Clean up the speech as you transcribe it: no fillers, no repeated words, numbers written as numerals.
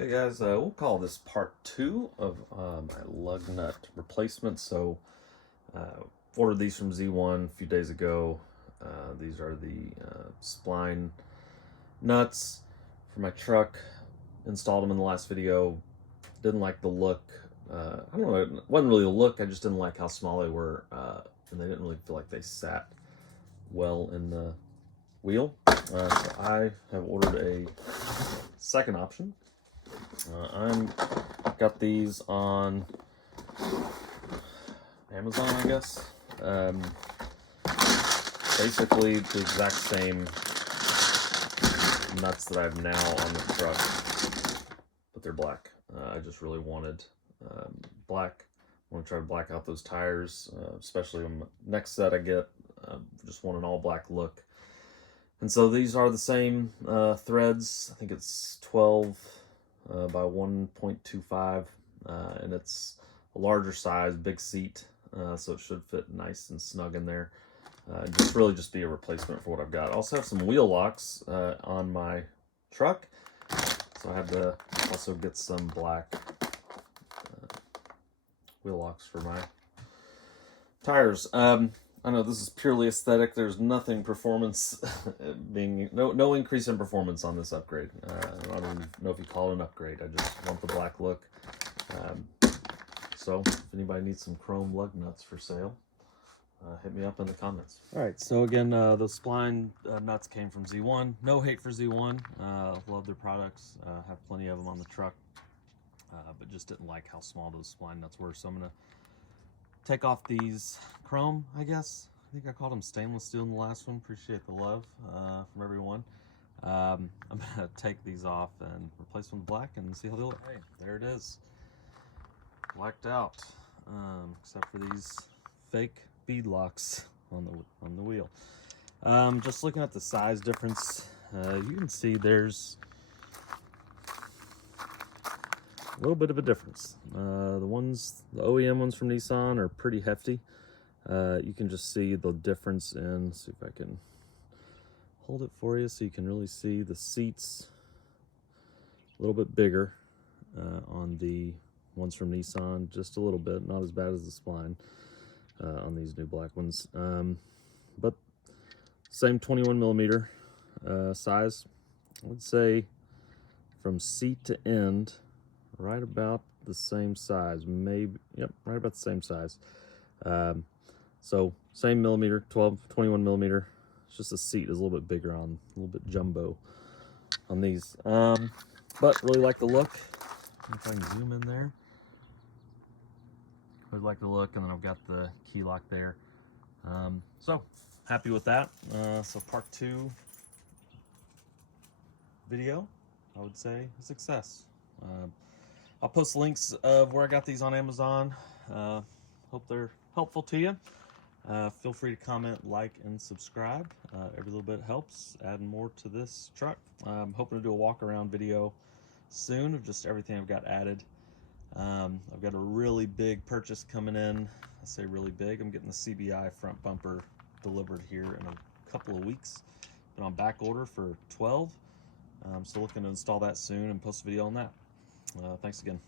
Okay guys, we'll call this part 2 of my lug nut replacement. So ordered these from Z1 a few days ago. These are the spline nuts for my truck. Installed them in the last video. Didn't like the look. I don't know, it wasn't really the look, I just didn't like how small they were, and they didn't really feel like they sat well in the wheel. So I have ordered a second option. I'm got these on Amazon, I guess. Basically the exact same nuts that I have now on the truck, but they're black. I just really wanted black. I want to try to black out those tires, especially on the next set I get. Just want an all black look. And so these are the same threads. I think it's 12 by 1.25, and it's a larger size, big seat, so it should fit nice and snug in there. Just be a replacement for what I've got. I also have some wheel locks on my truck, so I had to also get some black wheel locks for my tires. I know this is purely aesthetic. There's nothing performance no increase in performance on this upgrade. I don't even know if you call it an upgrade. I just want the black look. So if anybody needs some chrome lug nuts for sale, hit me up in the comments. All right, so again, those spline nuts came from Z1. No hate for Z1. Love their products. Have plenty of them on the truck, but just didn't like how small those spline nuts were. So I'm gonna take off these chrome, I guess. I think I called them stainless steel in the last one. Appreciate the love from everyone. I'm gonna take these off and replace them with black and see how they look. Hey, there it is. Blacked out, except for these fake bead locks on the wheel. Just looking at the size difference, you can see there's a little bit of a difference. The OEM ones from Nissan are pretty hefty. You can just see the difference in, let's see if I can hold it for you so you can really see the seats a little bit bigger on the ones from Nissan, just a little bit, not as bad as the spline on these new black ones. But same 21 millimeter size. I would say from seat to end, right about the same size, maybe, yep, right about the same size. So same millimeter, 21 millimeter. It's just the seat is a little bit bigger on, a little bit jumbo on these. But really like the look. If I can zoom in there. Really like the look, and then I've got the key lock there. So happy with that. So part 2 video, I would say a success. I'll post links of where I got these on Amazon. Hope they're helpful to you. Feel free to comment, like, and subscribe. Every little bit helps, adding more to this truck. I'm hoping to do a walk around video soon of just everything I've got added. I've got a really big purchase coming in. I say really big. I'm getting the CBI front bumper delivered here in a couple of weeks. Been on back order for 12. So looking to install that soon and post a video on that. Thanks again.